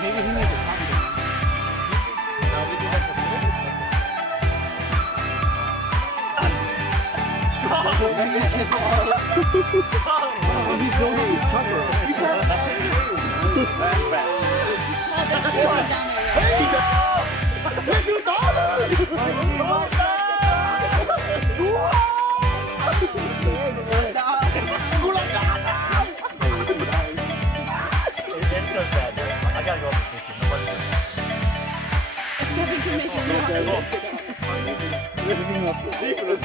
Maybe he needs a coffee. No, we do that for oh, he's building his cover. He's that's bad. It's so bad, man. I gotta go up and kiss him. Nobody's everything else was ridiculous.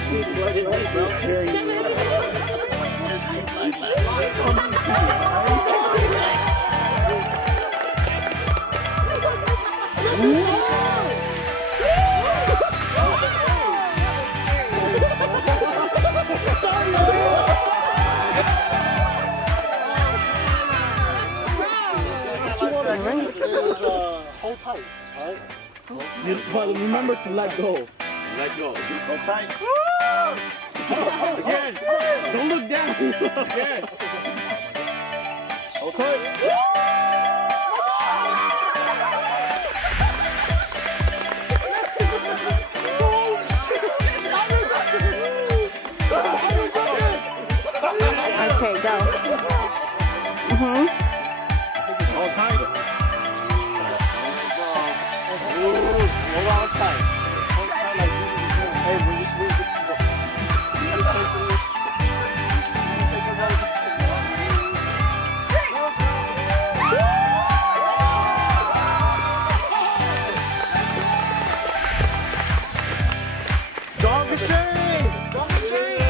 Hold tight, alright? But remember to let go. Let go. Hold tight. Again. Don't look down. Again. Hold tight. Okay, go. Hold tight. Hold on tight. Hold tight like this is good. Hey, when you swing, you just take the lift. Take the right. Dog the shade! Dog the shade!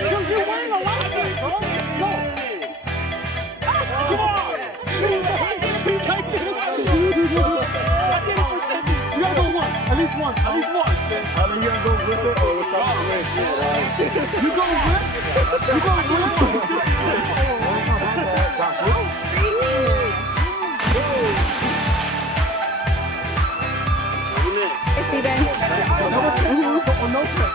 You're wearing a lot of this, bro. Let's go. Come on. He's like this. I did it for second. You gotta go once. At least once. At least once. Are you gonna go with it or without the leg? You go with it? You go with it? Hey, Steven. No trick.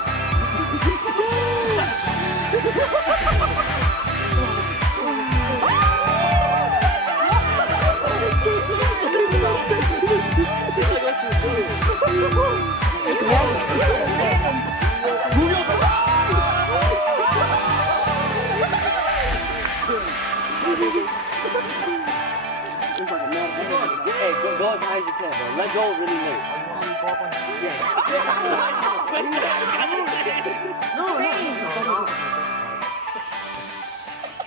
Hey, go as high as you can, bro. Let go really late. Yeah. Just spin that.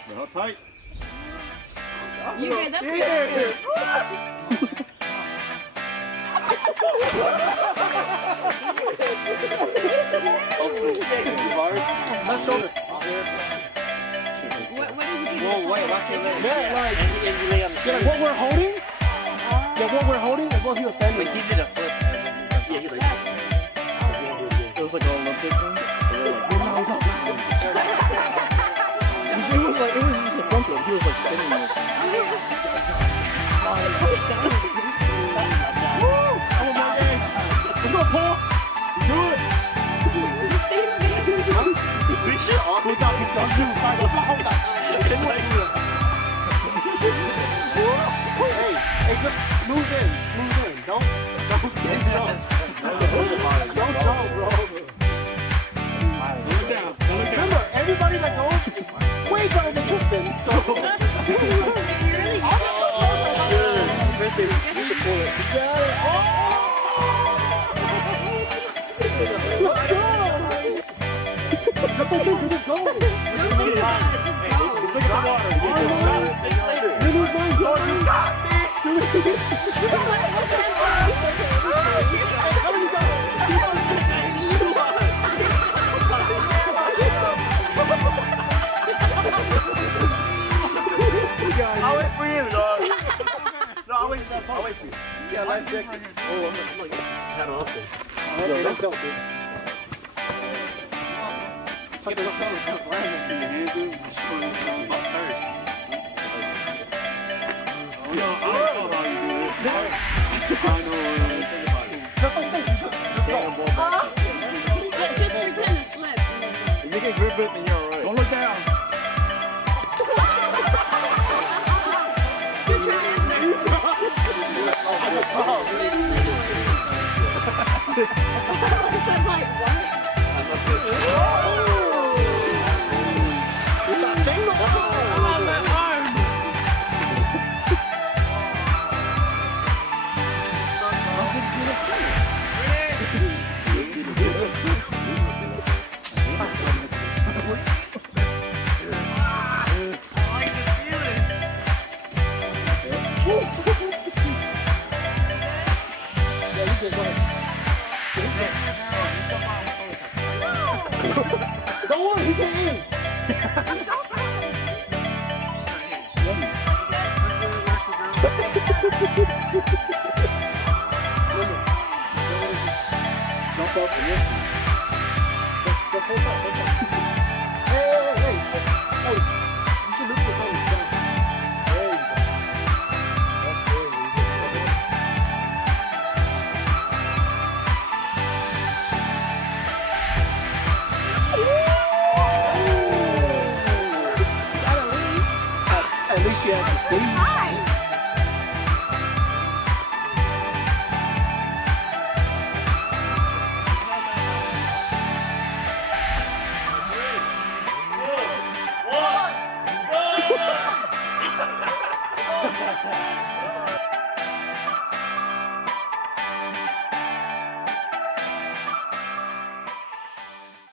No, tight. You guys, that's good. Left shoulder. What did you do? Whoa, wait, watch your legs. Yeah, like, and you lay on the chair. What we're holding? Yeah, what we're holding is what he was standing. Wait, he did a flip. Yeah, he like. It was like an Olympic thing. It was just a front flip. He was like spinning it. Oh my God. Let's go, Paul. Do it. Big shit off. Hold on. Hey, just smooth in. Don't jump. Don't jump, bro. Look down. Remember, everybody that goes way better than Tristan. So. First, we should pull it. Got it. Let's go. That's what they do. Let's go. Hey, just look at the water. You got it. You got me. I'll wait for you, dog. No, I'll wait for you. Yeah, last second. Oh, I'm like, had it up there. Okay, let's go, dude. Tuck it up, just land it in your hands, dude. Up first. Yo, I don't know how you do it. I know. Just can grip it, then you're alright. Don't look down. Good try. I said like what? Don't worry, he can in. Jump up and lift. Just hold on, hold on. Hey. Hey, you should lift your toes down. There you go. That's good. At least she has the sleeve. Hi.